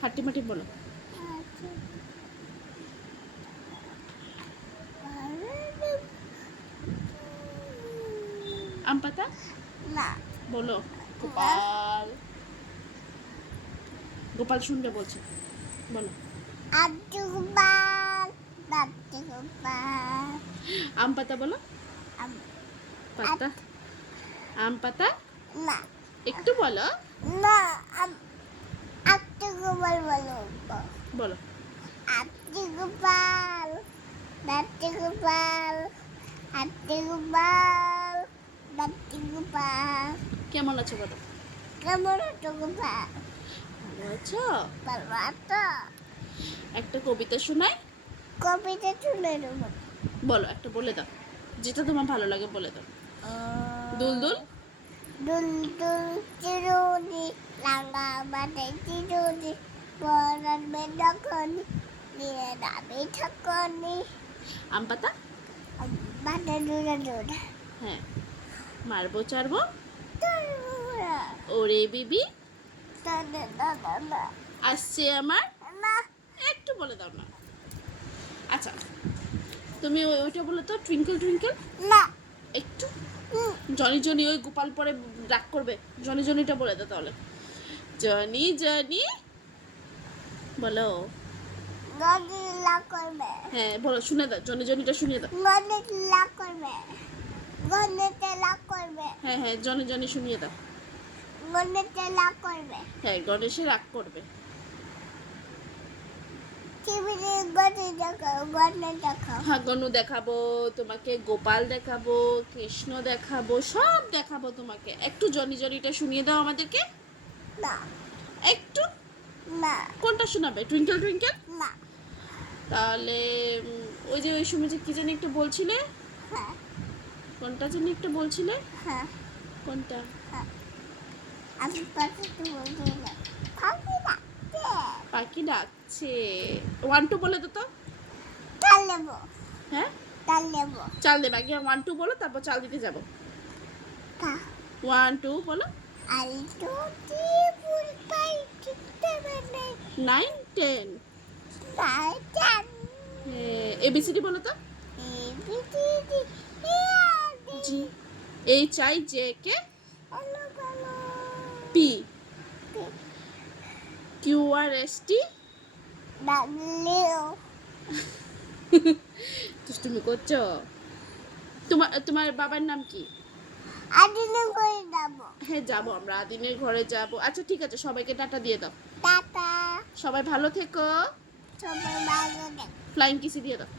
হাট্টি মাটি বলো। আম পাতা না বলো। গোপাল গোপাল শুনবে বলছে, বলো। আব্দু গোপাল দাদু গোপাল আম পাতা বলো। পাতা আম পাতা না একটু বলো। না আব্দু গোপাল বলো বলো আব্দু গোপাল দাদু গোপাল আব্দু গোপাল দাদু গোপাল কেমন আছো বলো। কেমন আছো গোপাল ভালো আছো? ভালো আছো একটা কবিতা শোনাই। কবিতা শুনে নেব বলো, একটা বলে দাও, যেটা তোমার ভালো লাগে বলে দাও। দুলদুল দুল দুল চিরুনি রাঙা মাঠে চিরুনি পরান বেদখনি নিয়ে নামি ঠাকুনি আম পাতা মাঠে দূরে দূরে হ্যাঁ। মারবো চারবো ওরে বিবি আসছে আমার। না একটু বলে দাও না। আচ্ছা, তুমি ওইটা বলে তো, টুইঙ্কেল টুইঙ্কেল। না একটু জনি জনি, ওই গোপাল পরে রাগ করবে। জনি জনিটা বলে দাও তাহলে। জনি জনি বলো। গনি লা করবে হ্যাঁ বলো, শুনে দাও, জনি জনিটা শুনিয়ে দাও। গনি লা করবে গনিতে লা করবে হ্যাঁ হ্যাঁ, জনি জনি শুনিয়ে দাও। গনিতে লা করবে হ্যাঁ, গণেশে রাগ করবে। টিভিতে গনি দেখাও গনি দেখাও হ্যাঁ, গনু দেখাবো তোমাকে, গোপাল দেখাবো, কৃষ্ণ দেখাবো, সব দেখাবো তোমাকে। একটু জনি জনিটা শুনিয়ে দাও আমাদেরকে। না একটু। না কোনটা শোনাবে? Twinkle twinkle? না তাহলে ওই যে ওই সময় যে কি জানি একটা বলছিলে, হ্যাঁ কোনটা জানি একটা বলছিলে, হ্যাঁ কোনটা? আমি পাশে তো বলবো না পাখি ডাকছে পাখি ডাকছে। 1 2 বলে তো। চাল নেবো হ্যাঁ, চাল নেবো চাল দেবে। আগে 1 2 বলো, তারপর চাল দিতে যাবো। তা 1 2 বলো। আই তো কি ফুল পাই কিনতে মানে 9 10। তাই চান এবিসিডি বলো তো। বিটি G H I J K হলো ভালো P Q R S T. ডাকলেও তুমি করছো। তোমার বাবার নাম কি? আদিনে করে যাবো হ্যাঁ যাবো, আমরা আদিনের ঘরে যাব। আচ্ছা ঠিক আছে, সবাইকে টাটা দিয়ে দাও। টাটা সবাই ভালো থেকো। সবাই ভালো দেখ ফ্লাইং কিসি দিয়ে দাও।